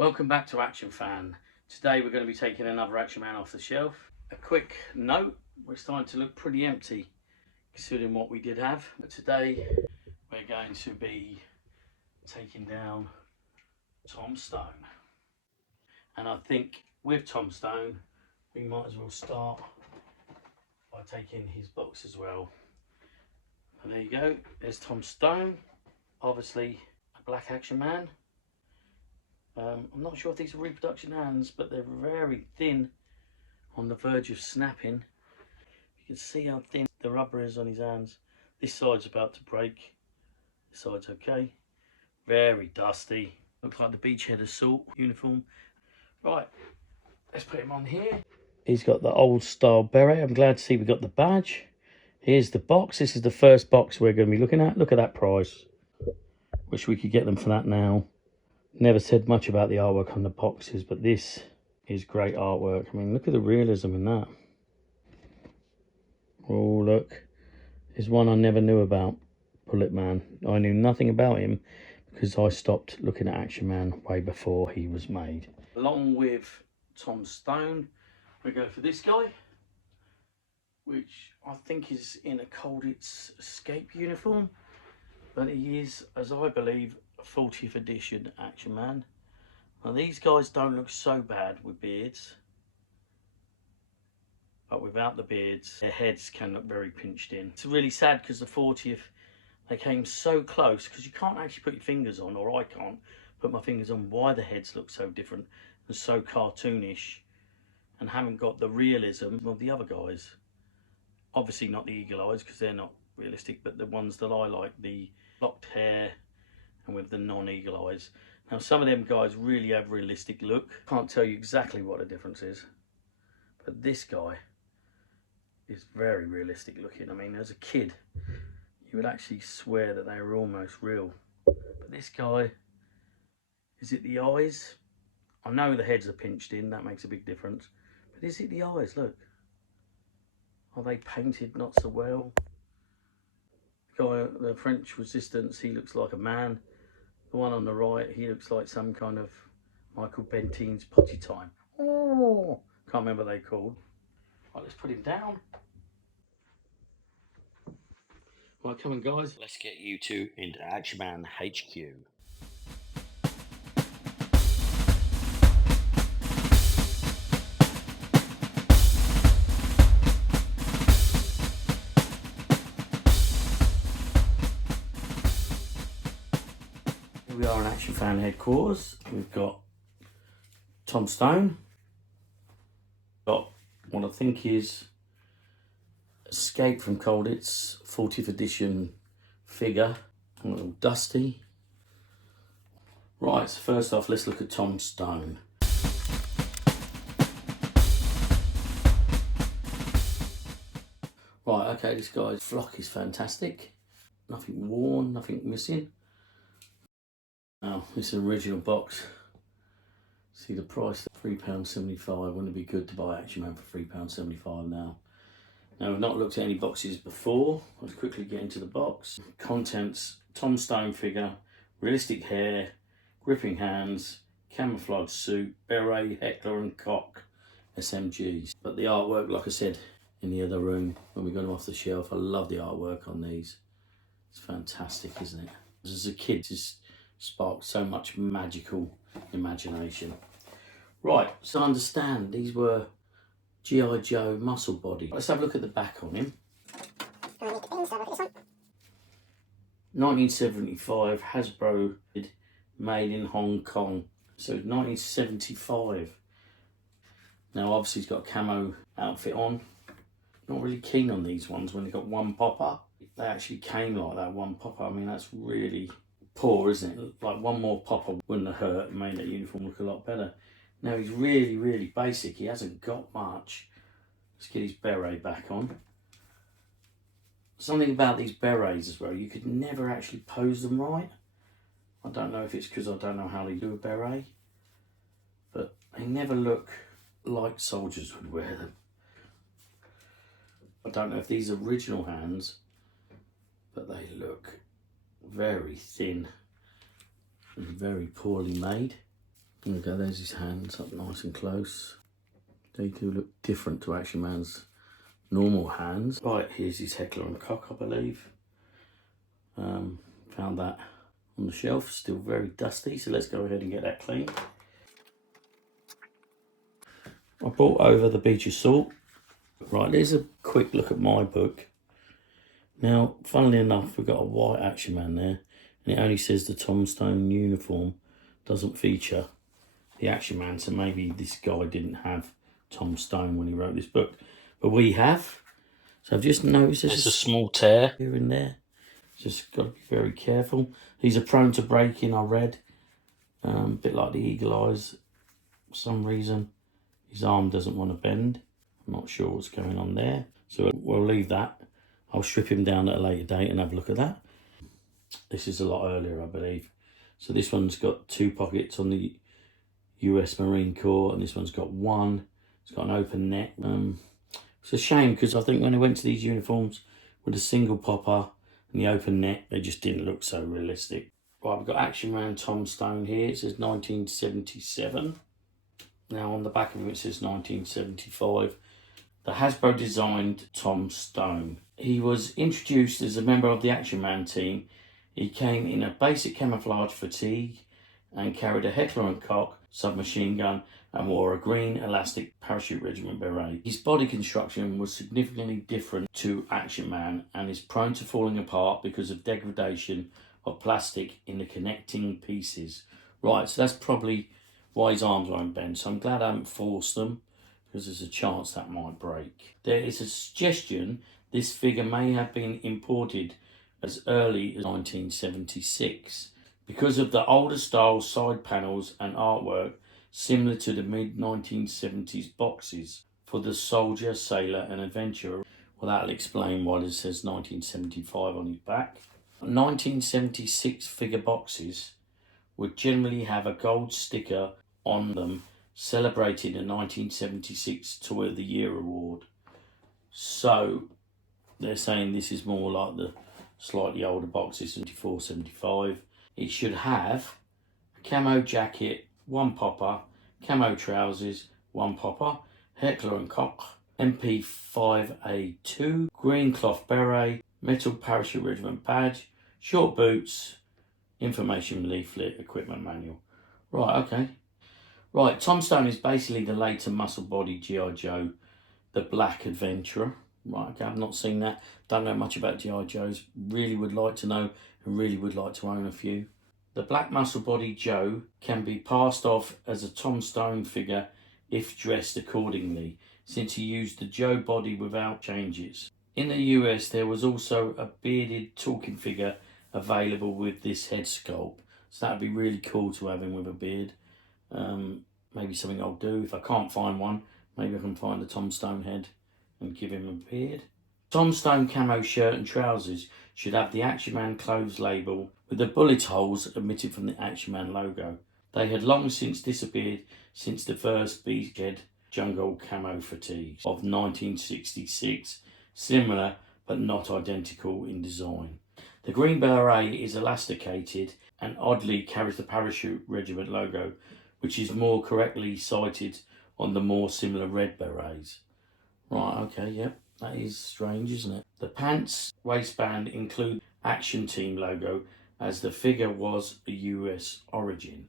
Welcome back to Action Fan. Today we're going to be taking another Action Man off the shelf. A quick note, we're starting to look pretty empty considering what we did have. But today we're going to be taking down Tom Stone. And I think with Tom Stone we might as well start by taking his box as well. And there you go, there's Tom Stone, obviously a black Action Man. I'm not sure if these are reproduction hands, but they're very thin, on the verge of snapping. You can see how thin the rubber is on his hands. This side's about to break, this side's okay. Very dusty, looks like the Beachhead Assault uniform. Right, let's put him on here. He's got the old style beret. I'm glad to see we got the badge. Here's the box. This is the first box we're going to be looking at. Look at that price. Wish we could get them for that now. Never said much about the artwork on the boxes, but this is great artwork. I mean, look at the realism in that. Oh, look. There's one I never knew about, Bullet Man. I knew nothing about him because I stopped looking at Action Man way before he was made. Along with Tom Stone, we go for this guy, which I think is in a Colditz Escape uniform, but he is, as I believe, a 40th edition Action Man. Now these guys don't look so bad with beards, but without the beards their heads can look very pinched in. It's really sad because the 40th, they came so close, because you can't actually put your fingers on, or I can't put my fingers on why the heads look so different and so cartoonish and haven't got the realism of the other guys. Obviously not the eagle eyes because they're not realistic, but the ones that I like, the locked hair and with the non-eagle eyes. Now some of them guys really have realistic look. Can't tell you exactly what the difference is, but this guy is very realistic looking. I mean, as a kid you would actually swear that they were almost real, but this guy, is it the eyes? I know the heads are pinched in, that makes a big difference, but is it the eyes? Look, are they painted not so well? The guy, the French Resistance, he looks like a man. The one on the right, he looks like some kind of Michael Bentine's Potty Time. Oh, can't remember what they called. Right, let's put him down. Right, come on guys, let's get you two into Action Man HQ. Here we are in Action Fan headquarters. We've got Tom Stone. Got what I think is Escape from Colditz 40th edition figure. A little dusty. Right, so first off, let's look at Tom Stone. Right, okay, this guy's flock is fantastic. Nothing worn, nothing missing. Now, this is an original box. See the price, £3.75. Wouldn't it be good to buy Action Man for £3.75 now? Now, I've not looked at any boxes before. Let's quickly get into the box. Contents: Tom Stone figure, realistic hair, gripping hands, camouflage suit, beret, heckler and cock, SMGs. But the artwork, like I said in the other room when we got them off the shelf, I love the artwork on these. It's fantastic, isn't it? As a kid, just sparked so much magical imagination. Right, so I understand these were G.I. Joe muscle body. Let's have a look at the back on him. 1975, Hasbro, made in Hong Kong. So 1975. Now obviously he's got a camo outfit on. Not really keen on these ones when they got one popper. They actually came like that, one popper. I mean, that's really poor, isn't it? Like one more popper wouldn't have hurt and made that uniform look a lot better. Now he's really, really basic. He hasn't got much. Let's get his beret back on. Something about these berets as well, you could never actually pose them right. I don't know if it's because I don't know how they do a beret, but they never look like soldiers would wear them. I don't know if these are original hands, but they look very thin and very poorly made. There we go, there's his hands up nice and close. They do look different to Action Man's normal hands. Right, here's his heckler and cock, I believe. Found that on the shelf, still very dusty, so let's go ahead and get that clean. I brought over the beach of salt. Right, there's a quick look at my book. Now, funnily enough, we've got a white Action Man there, and it only says the Tom Stone uniform doesn't feature the Action Man, so maybe this guy didn't have Tom Stone when he wrote this book, but we have. So I've just noticed there's a small tear here and there. Just got to be very careful. These are prone to breaking, I read. A bit like the eagle eyes. For some reason, his arm doesn't want to bend. I'm not sure what's going on there. So we'll leave that. I'll strip him down at a later date and have a look at that. This is a lot earlier, I believe. So this one's got 2 pockets on the US Marine Corps, and this one's got 1. It's got an open neck. It's a shame, because I think when I went to these uniforms with a single popper and the open neck, they just didn't look so realistic. Right, we've got Action Man Tom Stone here. It says 1977. Now on the back of it says 1975. The Hasbro designed Tom Stone. He was introduced as a member of the Action Man team. He came in a basic camouflage fatigue and carried a heckler and cock submachine gun and wore a green elastic parachute regiment beret. His body construction was significantly different to Action Man and is prone to falling apart because of degradation of plastic in the connecting pieces. Right, so that's probably why his arms won't bend. So I'm glad I haven't forced them, because there's a chance that might break. There is a suggestion this figure may have been imported as early as 1976 because of the older style side panels and artwork similar to the mid-1970s boxes for the soldier, sailor and adventurer. Well, that'll explain why it says 1975 on his back. 1976 figure boxes would generally have a gold sticker on them celebrating the 1976 Toy of the Year award. So they're saying this is more like the slightly older boxes, 74, 75. It should have a camo jacket, 1 popper, camo trousers, 1 popper, heckler and cock, MP5A2, green cloth beret, metal parachute regiment badge, short boots, information leaflet, equipment manual. Right, okay. Right, Tom Stone is basically the later muscle body G.I. Joe, the Black Adventurer. Right, okay, I've not seen that. Don't know much about G.I. Joes. Really would like to know and really would like to own a few. The Black Muscle Body Joe can be passed off as a Tom Stone figure if dressed accordingly, since he used the Joe body without changes. In the US, there was also a bearded talking figure available with this head sculpt. So that'd be really cool to have him with a beard. Maybe something I'll do. If I can't find one, maybe I can find a Tom Stone head and give him a beard. Tom Stone camo shirt and trousers should have the Action Man clothes label with the bullet holes omitted from the Action Man logo. They had long since disappeared since the first Beachhead Jungle camo fatigues of 1966, similar but not identical in design. The green beret is elasticated and oddly carries the Parachute Regiment logo, which is more correctly cited on the more similar red berets. Right, okay, yep, that is strange, isn't it? The pants waistband include Action Team logo, as the figure was a US origin.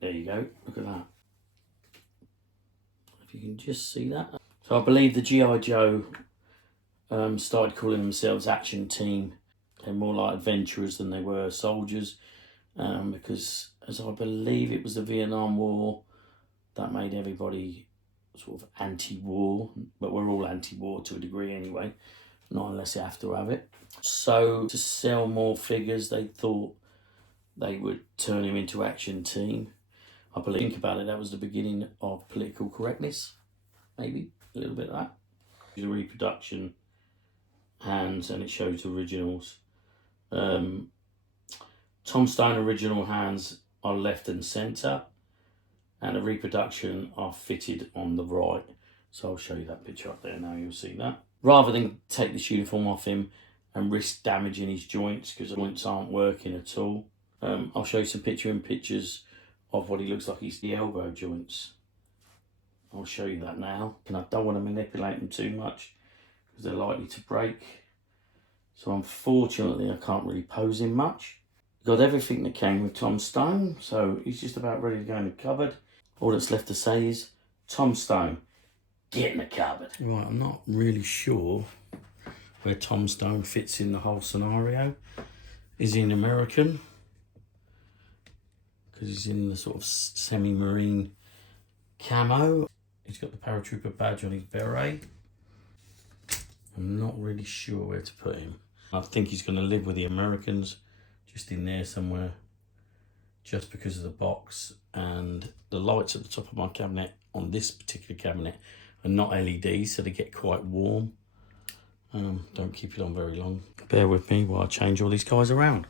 There you go, look at that. If you can just see that. So I believe the G.I. Joe started calling themselves Action Team. They're more like adventurers than they were soldiers, because as I believe it was the Vietnam War that made everybody sort of anti-war, but we're all anti-war to a degree anyway, not unless you have to have it. So to sell more figures, they thought they would turn him into Action Team. I believe, think about it, that was the beginning of political correctness, maybe a little bit of that. The reproduction hands, and it shows originals. Tom Stone original hands are left and centre, and the reproduction are fitted on the right. So I'll show you that picture up there now, you'll see that. Rather than take this uniform off him and risk damaging his joints, because the joints aren't working at all, I'll show you some pictures of what he looks like is the elbow joints. I'll show you that now, and I don't want to manipulate them too much because they're likely to break. So unfortunately I can't really pose him much. Got everything that came with Tom Stone, so he's just about ready to go in the cupboard. All that's left to say is, Tom Stone, get in the cupboard. Right, I'm not really sure where Tom Stone fits in the whole scenario. Is he an American? Because he's in the sort of semi-marine camo. He's got the paratrooper badge on his beret. I'm not really sure where to put him. I think he's going to live with the Americans, just in there somewhere, just because of the box. And the lights at the top of my cabinet, on this particular cabinet, are not LEDs, so they get quite warm. Don't keep it on very long. Bear with me while I change all these guys around.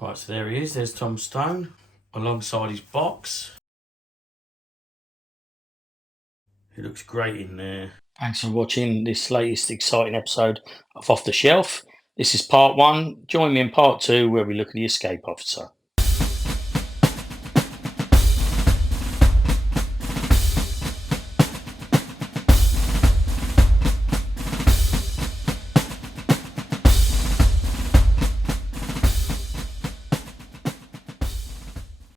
Right, so there he is. There's Tom Stone alongside his box. He looks great in there. Thanks for watching this latest exciting episode of Off the Shelf. This is part 1. Join me in part 2 where we look at the Escape Officer.